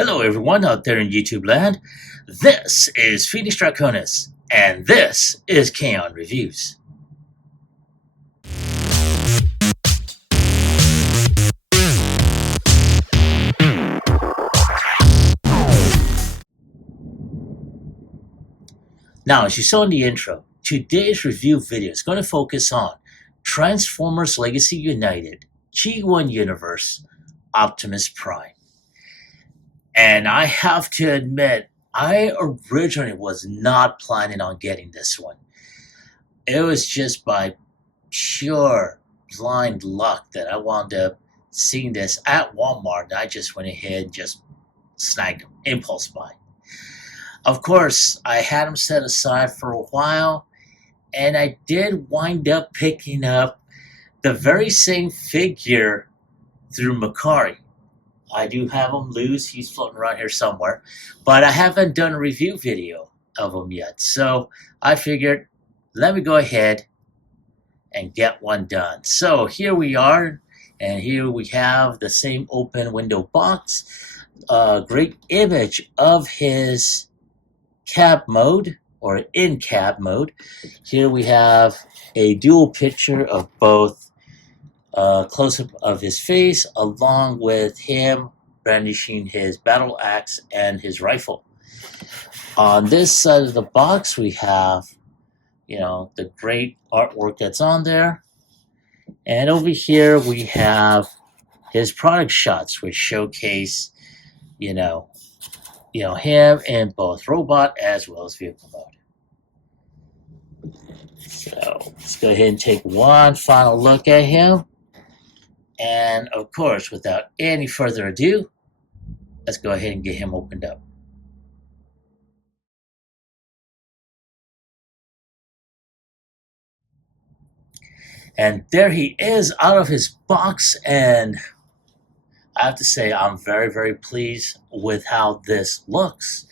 Hello, everyone out there in YouTube land. This is Phoenix Draconis, and this is Kaon Reviews. Now, as you saw in the intro, today's review video is going to focus on Transformers Legacy United G1 Universe Optimus Prime. And I have to admit, I originally was not planning on getting this one. It was just by pure blind luck that I wound up seeing this at Walmart, and I just went ahead and just snagged them, impulse buy. Of course, I had them set aside for a while, and I did wind up picking up the very same figure through Macari. I do have him loose. He's floating around here somewhere, but I haven't done a review video of him yet. So I figured, let me go ahead and get one done. So here we are, and here we have the same open window box. A great image of his cab mode, or in cab mode. Here we have a dual picture of both close-up of his face, along with him brandishing his battle axe and his rifle. On this side of the box, we have, the great artwork that's on there. And over here, we have his product shots, which showcase, him in both robot as well as vehicle mode. So let's go ahead and take one final look at him. And of course, without any further ado, let's go ahead and get him opened up. And there he is out of his box, and I have to say I'm very, very pleased with how this looks.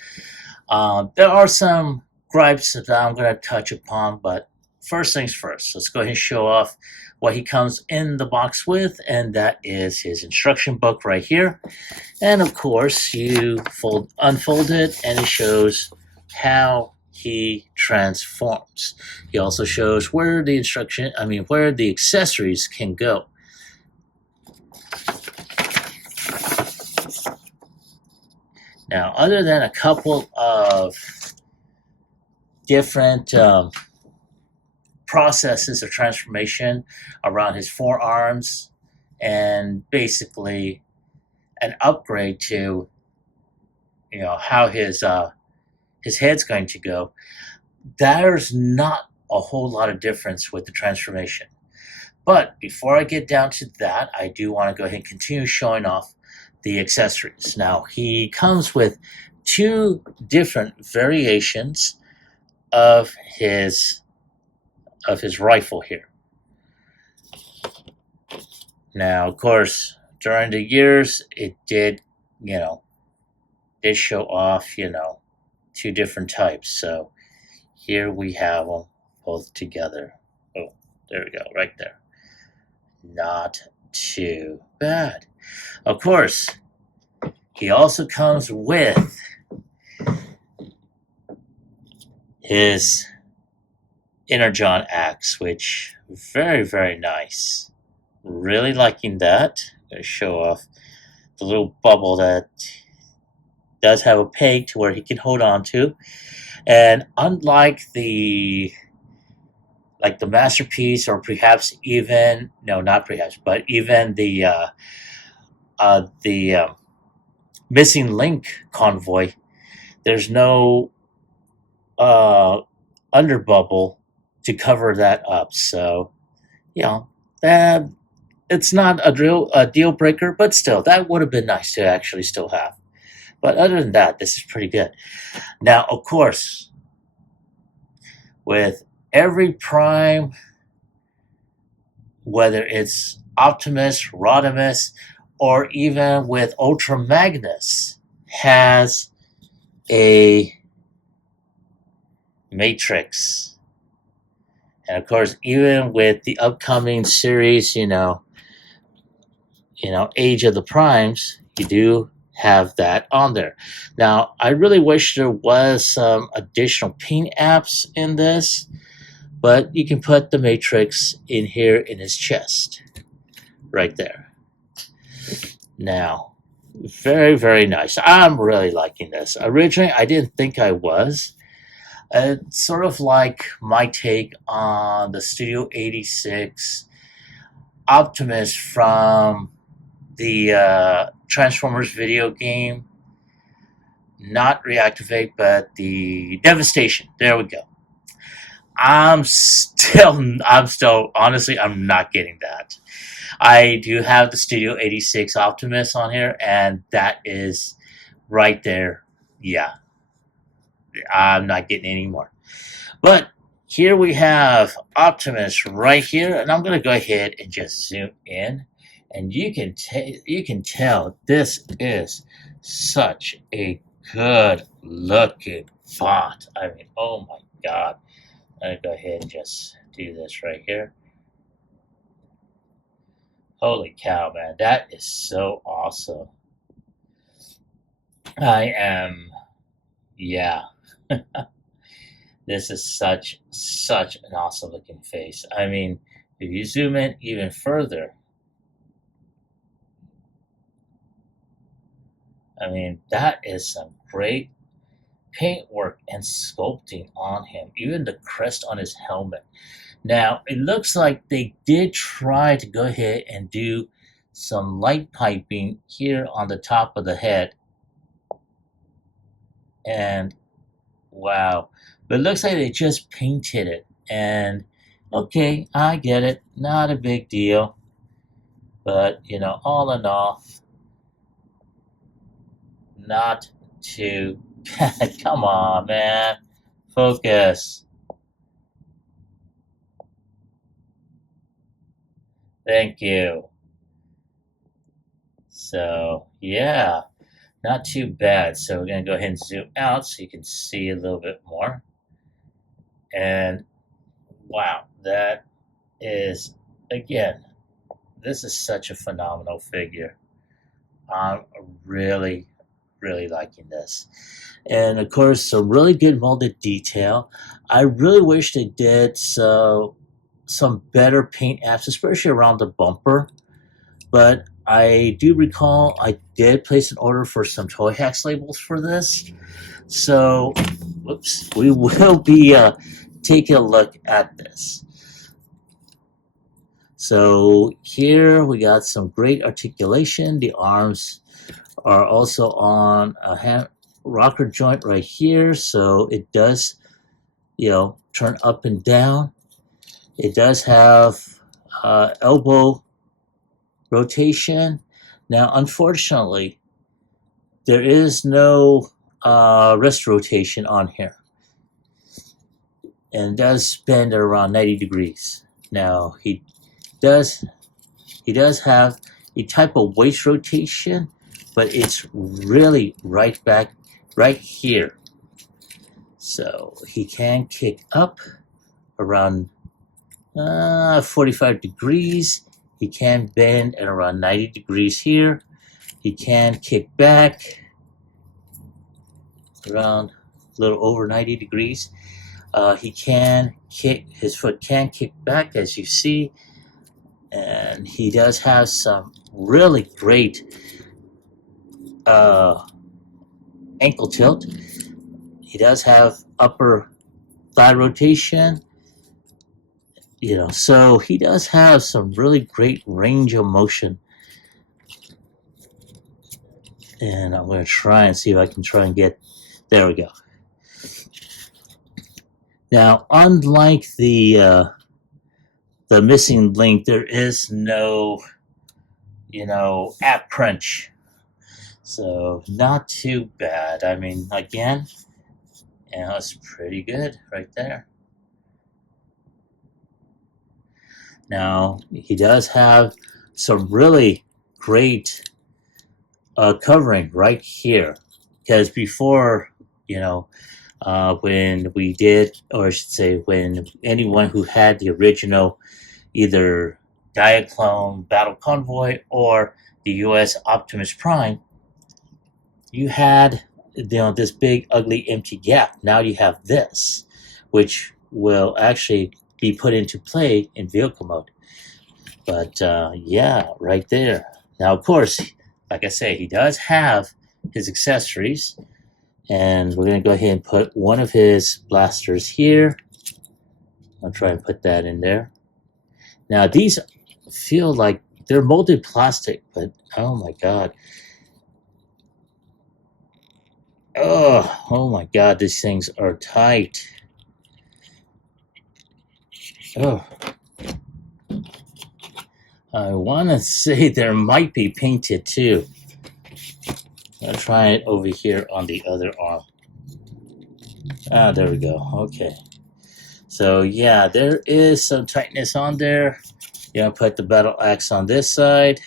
There are some gripes that I'm going to touch upon, but first things first, let's go ahead and show off what he comes in the box with, and that is his instruction book right here. And of course, you unfold it, and it shows how he transforms. He also shows where the where the accessories can go. Now, other than a couple of different processes of transformation around his forearms, and basically an upgrade to how his head's going to go, there's not a whole lot of difference with the transformation. But before I get down to that, I do want to go ahead and continue showing off the accessories. Now, he comes with two different variations of his rifle here. Now, of course, during the years, it did show off, two different types. So here we have them both together. Oh, there we go, right there. Not too bad. Of course, he also comes with his Energon axe, which very, very nice. Really liking that. I'm going to show off the little bubble that does have a peg to where he can hold on to. And unlike the Masterpiece, or perhaps even, no, not perhaps, but even the Missing Link convoy, there's no underbubble to cover that up. So, it's not a deal breaker, but still, that would have been nice to actually still have. But other than that, this is pretty good. Now, of course, with every Prime, whether it's Optimus, Rodimus, or even with Ultra Magnus, has a Matrix. And of course, even with the upcoming series, Age of the Primes, you do have that on there. Now, I really wish there was some additional paint apps in this, but you can put the Matrix in here in his chest, right there. Now, very, very nice. I'm really liking this. Originally, I didn't think I was. It's sort of like my take on the Studio 86 Optimus from the Transformers video game. Not Reactivate, but the Devastation. There we go. Honestly, I'm not getting that. I do have the Studio 86 Optimus on here, and that is right there. Yeah, I'm not getting any more. But here we have Optimus right here, and I'm going to go ahead and just zoom in, and you can tell this is such a good looking font. I mean, oh my god. I'm going to go ahead and just do this right here. Holy cow, man. That is so awesome. Yeah. This is such an awesome looking face. I mean, if you zoom in even further, I mean, that is some great paintwork and sculpting on him. Even the crest on his helmet. Now, it looks like they did try to go ahead and do some light piping here on the top of the head. And wow. But it looks like they just painted it. And okay, I get it. Not a big deal. But, you know, all in all, not too bad. Come on, man. Focus. Thank you. So, yeah, not too bad. So we're going to go ahead and zoom out so you can see a little bit more. And wow, that is, again, this is such a phenomenal figure. I'm really, really liking this. And of course, some really good molded detail. I really wish they did some better paint apps, especially around the bumper. But I do recall I did place an order for some Toy Hacks labels for this. So, whoops, we will be taking a look at this. So here we got some great articulation. The arms are also on a hand rocker joint right here, so it does, you know, turn up and down. It does have elbow rotation. Now, unfortunately, there is no wrist rotation on here, and it does bend at around 90 degrees. Now, he does have a type of waist rotation, but it's really right here. So he can kick up around 45 degrees. He can bend at around 90 degrees here. He can kick back around a little over 90 degrees. His foot can kick back, as you see. And he does have some really great ankle tilt. He does have upper thigh rotation, you know, so he does have some really great range of motion. And I'm going to try and see if I can try and get, there we go. Now, unlike the missing link, there is no, you know, app crunch. So not too bad. I mean, again, and that's pretty good right there. Now, he does have some really great covering right here. Because before, you know, when we did, or I should say, when anyone who had the original either Diaclone Battle Convoy or the US Optimus Prime, you had this big ugly empty gap. Now you have this, which will actually be put into play in vehicle mode. But yeah, right there. Now, of course, like I say, he does have his accessories, and we're going to go ahead and put one of his blasters here. I'll try and put that in there. Now, these feel like they're molded plastic, but oh my god. Oh my god, these things are tight. Oh, I want to say there might be painted too. I'll try it over here on the other arm. Ah, there we go. Okay. So yeah, there is some tightness on there. You're gonna put the battle axe on this side.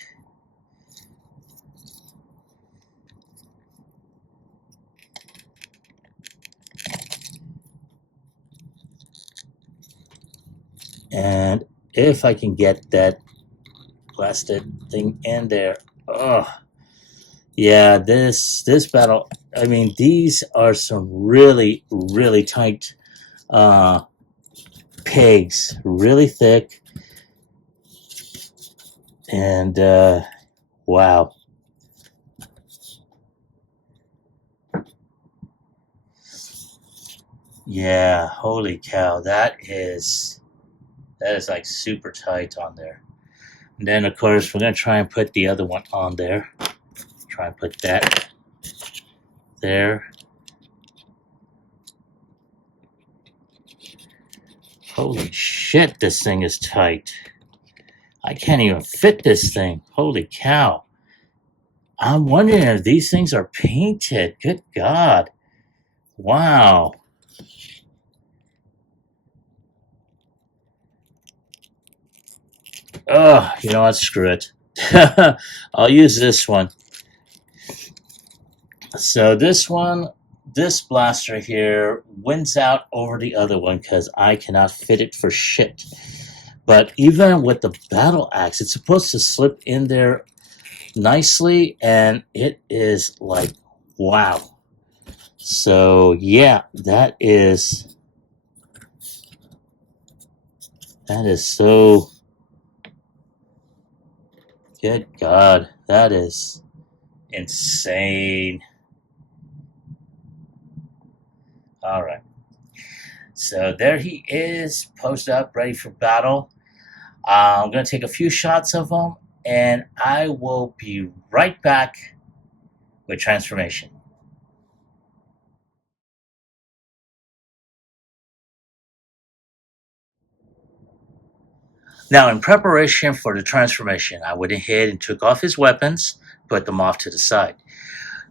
And if I can get that blasted thing in there. Oh, yeah, this battle, I mean, these are some really, really tight pegs, really thick. And wow. Yeah, holy cow, that is like super tight on there. And then of course we're gonna try and put the other one on there. Try and put that there. Holy shit, this thing is tight. I can't even fit this thing. Holy cow. I'm wondering if these things are painted. Good God. Wow. Oh, you know what? Screw it. I'll use this one. So this blaster here wins out over the other one because I cannot fit it for shit. But even with the battle axe, it's supposed to slip in there nicely, and it is like, wow. So yeah, that is so, good God, that is insane. All right. So there he is, posed up, ready for battle. I'm going to take a few shots of him, and I will be right back with transformation. Now, in preparation for the transformation, I went ahead and took off his weapons, put them off to the side.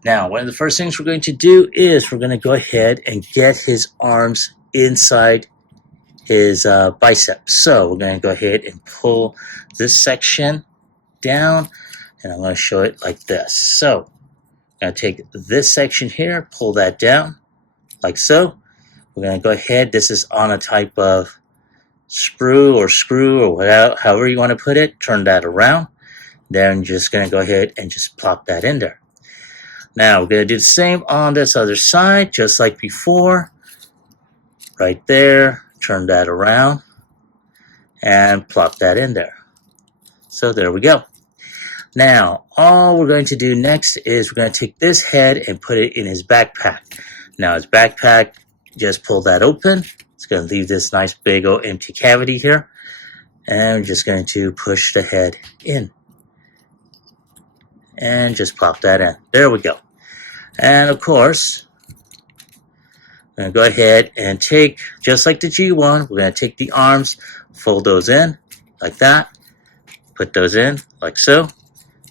Now, one of the first things we're going to do is we're going to go ahead and get his arms inside his biceps. So we're going to go ahead and pull this section down, and I'm going to show it like this. So I'm going to take this section here, pull that down like so. We're going to go ahead. This is on a type of sprue or screw or whatever, however you want to put it. Turn that around. Then just going to go ahead and just plop that in there. Now we're going to do the same on this other side, just like before. Right there. Turn that around and plop that in there. So there we go. Now, all we're going to do next is we're going to take this head and put it in his backpack. Now, his backpack, just pull that open. It's going to leave this nice big old empty cavity here. And we're just going to push the head in. And just plop that in. There we go. And of course, I'm going to go ahead and take, just like the G1, we're going to take the arms, fold those in like that. Put those in like so.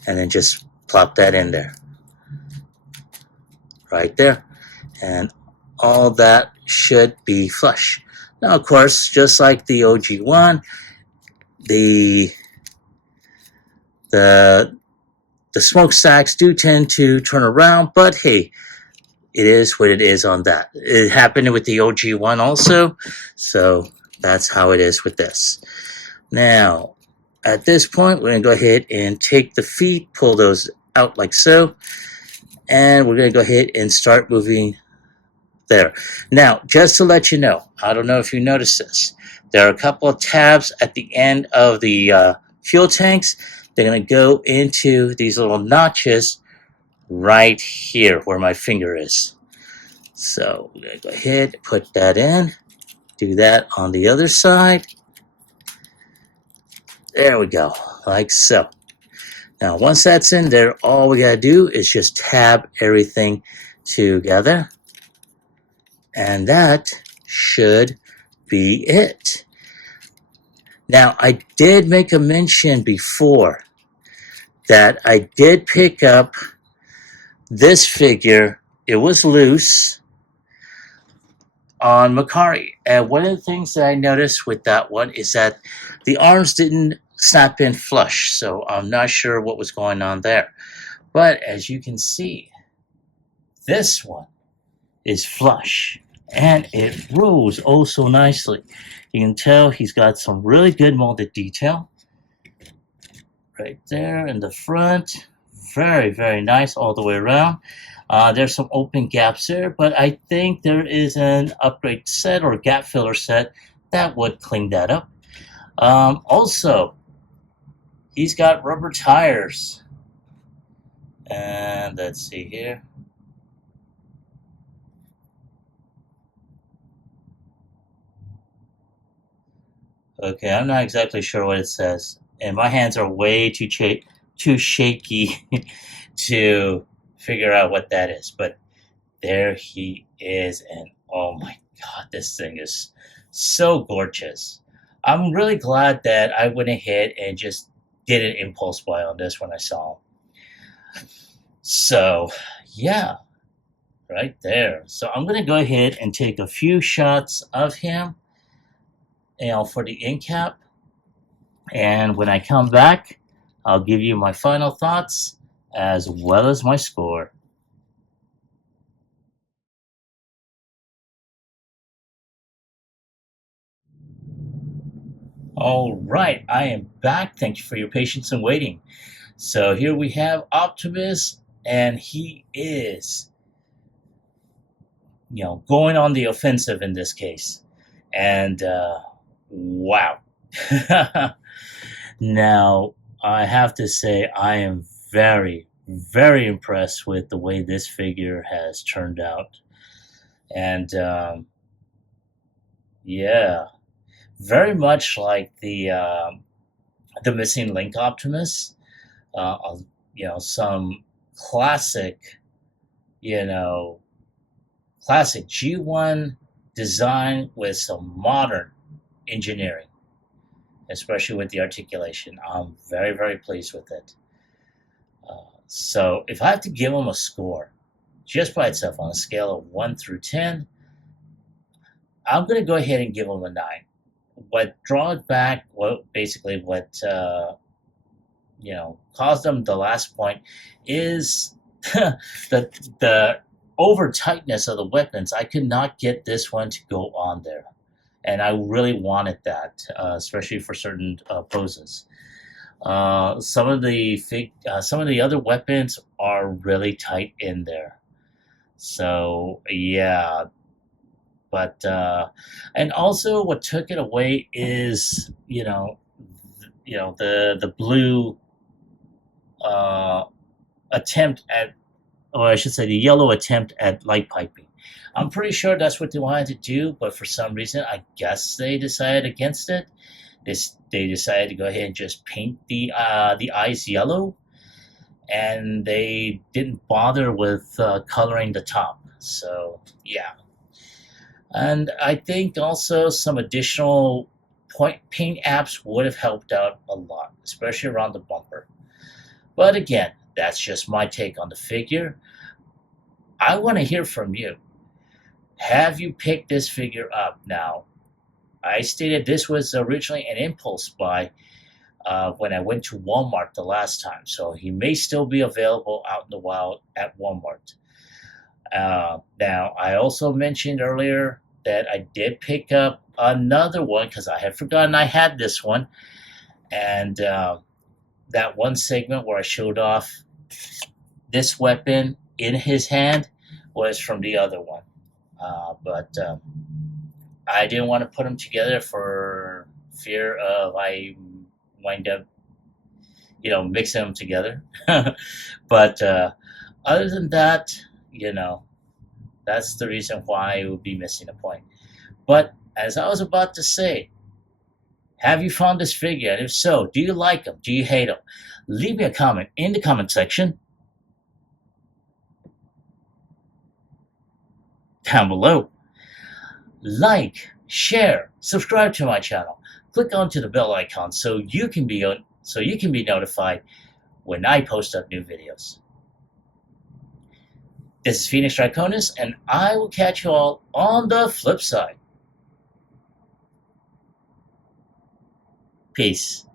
And then just plop that in there. Right there. And all that should be flush. Now, of course, just like the OG one, the smokestacks do tend to turn around, but hey, it is what it is on that. It happened with the OG one also, so that's how it is with this. Now, at this point, we're going to go ahead and take the feet, pull those out like so, And we're going to go ahead and start moving there. Now, just to let you know, I don't know if you noticed this. There are a couple of tabs at the end of the fuel tanks. They're going to go into these little notches right here where my finger is. So we're going to go ahead and put that in. Do that on the other side. There we go, like so. Now, once that's in there, all we got to do is just tab everything together. And that should be it. Now, I did make a mention before that I did pick up this figure. It was loose on Makari. And one of the things that I noticed with that one is that the arms didn't snap in flush. So I'm not sure what was going on there. But as you can see, this one is flush. And it rolls oh so nicely. You can tell he's got some really good molded detail. Right there in the front. Very, very nice all the way around. There's some open gaps there, but I think there is an upgrade set or gap filler set that would clean that up. Also, he's got rubber tires. And let's see here. Okay, I'm not exactly sure what it says. And my hands are way too shaky to figure out what that is. But there he is, and oh my god, this thing is so gorgeous. I'm really glad that I went ahead and just did an impulse buy on this when I saw him. So, yeah, right there. So I'm going to go ahead and take a few shots of him, for the end cap. And when I come back, I'll give you my final thoughts as well as my score. All right, I am back. Thank you for your patience and waiting. So here we have Optimus, and he is, going on the offensive in this case. And wow. Now, I have to say, I am very, very impressed with the way this figure has turned out. And yeah, very much like the missing link Optimus. Some classic, classic G1 design with some modern engineering, especially with the articulation. I'm very, very pleased with it. So if I have to give him a score, just by itself on a scale of 1 through 10, I'm going to go ahead and give him a 9. What draw it back, what caused them the last point is the over tightness of the weapons. I could not get this one to go on there, and I really wanted that, especially for certain poses. Some of the other weapons are really tight in there, so yeah. But and also what took it away is the blue attempt at, or I should say, the yellow attempt at light piping. I'm pretty sure that's what they wanted to do, but for some reason, I guess they decided against it. They decided to go ahead and just paint the eyes yellow, and they didn't bother with coloring the top. So yeah. And I think also some additional paint apps would have helped out a lot, especially around the bumper. But again, that's just my take on the figure. I want to hear from you. Have you picked this figure up? Now, I stated this was originally an impulse buy when I went to Walmart the last time, so he may still be available out in the wild at Walmart. Now, I also mentioned earlier that I did pick up another one because I had forgotten I had this one. And that one segment where I showed off this weapon in his hand was from the other one. But I didn't want to put them together for fear of I wind up, mixing them together. But other than that, you know, that's the reason why I would be missing a point. But as I was about to say, have you found this figure? And if so, do you like him? Do you hate him? Leave me a comment in the comment section down below. Like, share, subscribe to my channel. Click onto the bell icon so you can be notified when I post up new videos. This is Phoenix Draconis, and I will catch you all on the flip side. Peace.